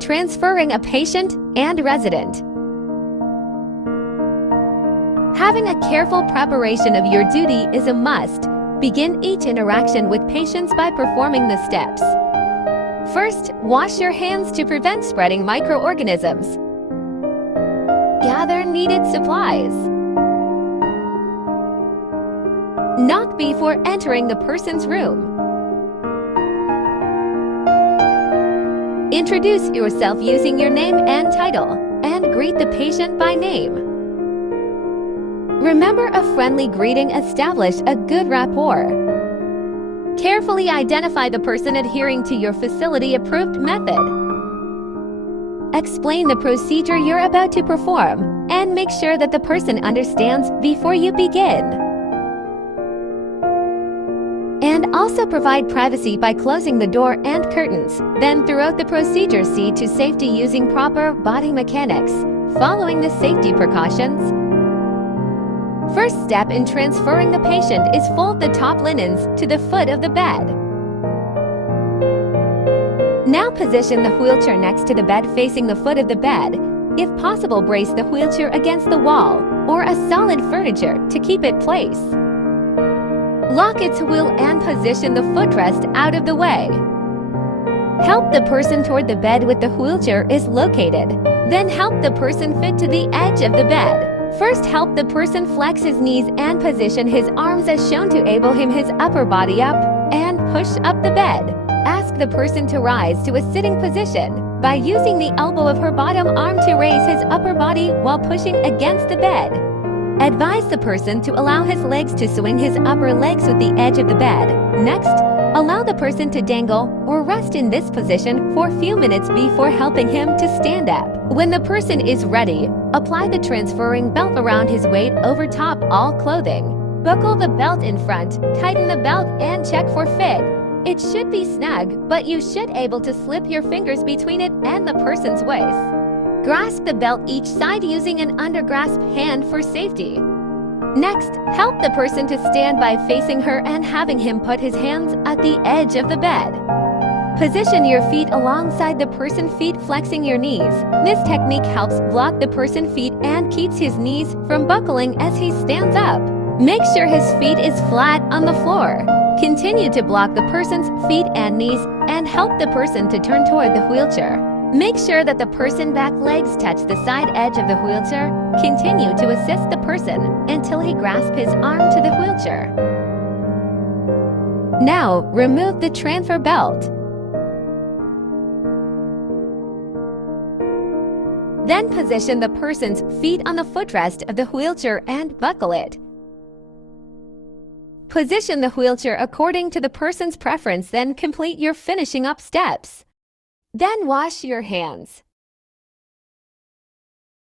Transferring a patient and resident. Having a careful preparation of your duty is a must. Begin each interaction with patients by performing the steps. First, wash your hands to prevent spreading microorganisms. Gather needed supplies. Knock before entering the person's room. Introduce yourself using your name and title, and greet the patient by name. Remember, a friendly greeting establishes a good rapport. Carefully identify the person adhering to your facility-approved method. Explain the procedure you're about to perform, and make sure that the person understands before you begin. And also provide privacy by closing the door and curtains. Then throughout the procedure, see to safety using proper body mechanics, following the safety precautions. First step in transferring the patient is fold the top linens to the foot of the bed. Now position the wheelchair next to the bed facing the foot of the bed. If possible, brace the wheelchair against the wall or a solid furniture to keep it placed. Lock its wheel and position the footrest out of the way. Help the person toward the bed with the wheelchair is located. Then help the person fit to the edge of the bed. First, help the person flex his knees and position his arms as shown to enable him his upper body up and push up the bed. Ask the person to rise to a sitting position by using the elbow of her bottom arm to raise his upper body while pushing against the bed. Advise the person to allow his legs to swing his upper legs with the edge of the bed. Next, allow the person to dangle or rest in this position for a few minutes before helping him to stand up. When the person is ready, apply the transferring belt around his weight over top all clothing. Buckle the belt in front, tighten the belt and check for fit. It should be snug, but you should able to slip your fingers between it and the person's waist. Grasp the belt each side using an undergrasp hand for safety. Next, help the person to stand by facing her and having him put his hands at the edge of the bed. Position your feet alongside the person's feet, flexing your knees. This technique helps block the person's feet and keeps his knees from buckling as he stands up. Make sure his feet is flat on the floor. Continue to block the person's feet and knees and help the person to turn toward the wheelchair. Make sure that the person's back legs touch the side edge of the wheelchair. Continue to assist the person until he grasps his arm to the wheelchair. Now, remove the transfer belt. Then position the person's feet on the footrest of the wheelchair and buckle it. Position the wheelchair according to the person's preference, then complete your finishing up steps. Then wash your hands.